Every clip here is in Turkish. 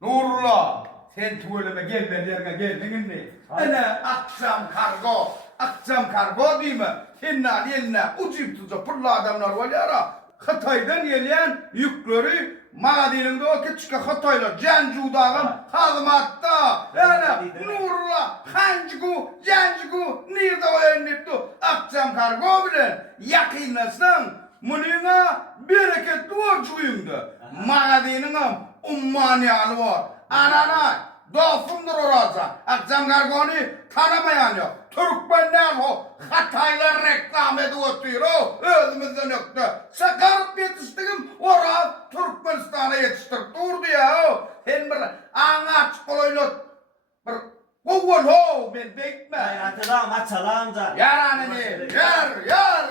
Nurullah, sen tuvaleme gel ben yerine geldin mi? Ana akşam kargo değil mi? Henna eline ucuyup tutuca pırla adamlar var ya. Hatay'dan gelen yükleri Mağdinin de o küçük Hataylar Cancudağın hazmatta. Yani Nurullah, Cancgu, nerede o önlüptü? Akşam kargo bile yakınlasın. Mununa bereketli var çuyumdu. Mağdinin ummaniyalı var. Anana, dostumdur orası. Akşam kargonu tanımayan yok. Türkmenler o Hataylar reklam ediyor o. Özümüzden yoktu. Sakarıp yetiştiğim orası Türkmenistan'a yetiştirip durdu ya o. Hem bir ağaç kolayla bir kuvvet ho ben bekme. Hayatım açalanca. Yaranını yar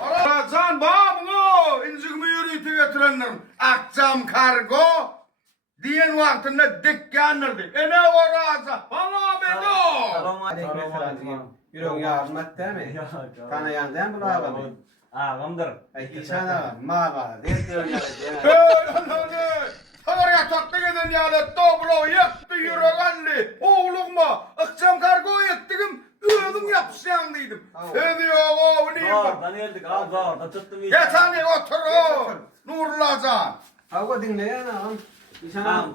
Orasan babamı incikimi yürüyüp getirenlerim. Akşam kargo diyen vaktinde dikkanırdı. Ne orası? Bana bedo. Yüreğin yardım et değil mi? Kanayan değil mi bu ağabey? Ağamdır. İnsana mağaba. Oraya tatlı giden yani toplu yaktı yüreğenli. Oğlum akşam kargo ettim. Öldüm yapışyanlıydım. Ediyor o ne yapar? Oradan geldik al zorda tuttum iyice. Geç hani otur o. Nurullah Can. Hava dinle ya lan. İnsana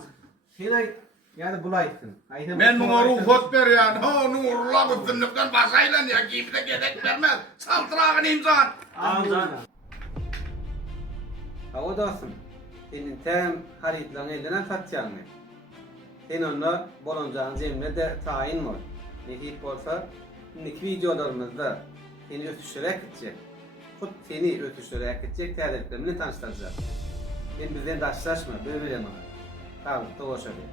yine yani bulaysın. Ben buna ruhsat ver yani. Ha Nurullah bu zındıktan başayla ya gibi de gerek vermez. Saltırağın imzan. Ağamcan. Hava da olsun. Senin tem haritlerin elinden satacağını. Sen onunla bolonacağın zemine de tayin var. Nekip olsa, şimdiki videolarımızda seni ötüştürerek gidecek. Seni ötüştürerek gidecek terliklerimle tanıştıracak. Sen bizden taşlaşma, böyle bana. Tamam, doğru söylüyor.